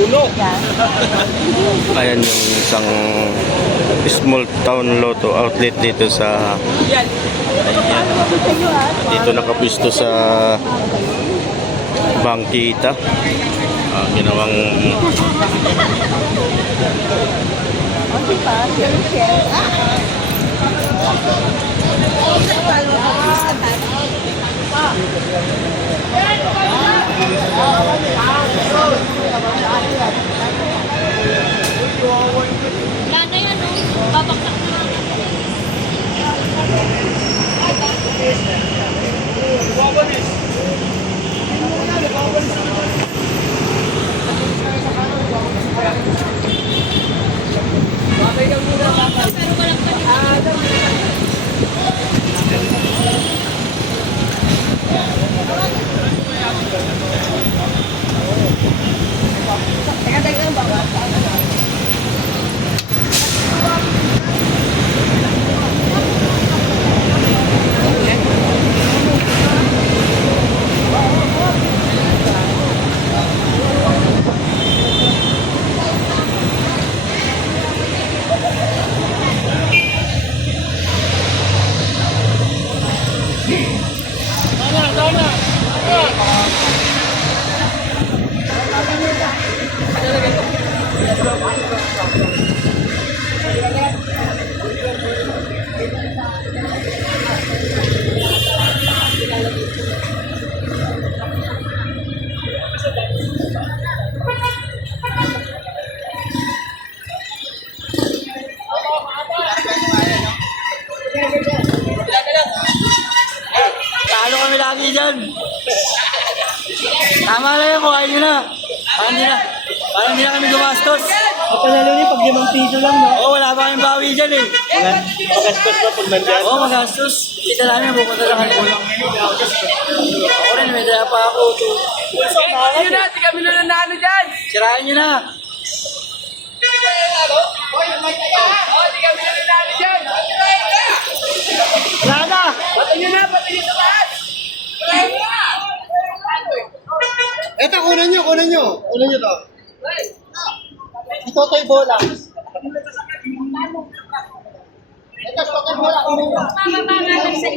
Uno. Ayan yung isang small town lotto outlet dito sa ayan, dito nakapisto sa Bangkita. Ginawang Wala na yan, no? Babaksak na lang. Pero walang Talo kami lagi dyan. Tama na yan, kuhain nyo na. Parang hindi na kami gumastos. Panalo rin pag 5 piso lang, no? Oo, wala pa kayong bawi dyan eh. Magastos pa pag nandyan. Oo, magastos. Kita namin, pupunta lang kami kulang. Ako rin, may dala pa ako. Yun na, di kami nanalo dyan. Sirahin nyo na. Wala na. Patayin na sa taas. Eto, kunan nyo to. Ito tayo bola. Ito, toto'y bola. Kunan nyo. Mama, sa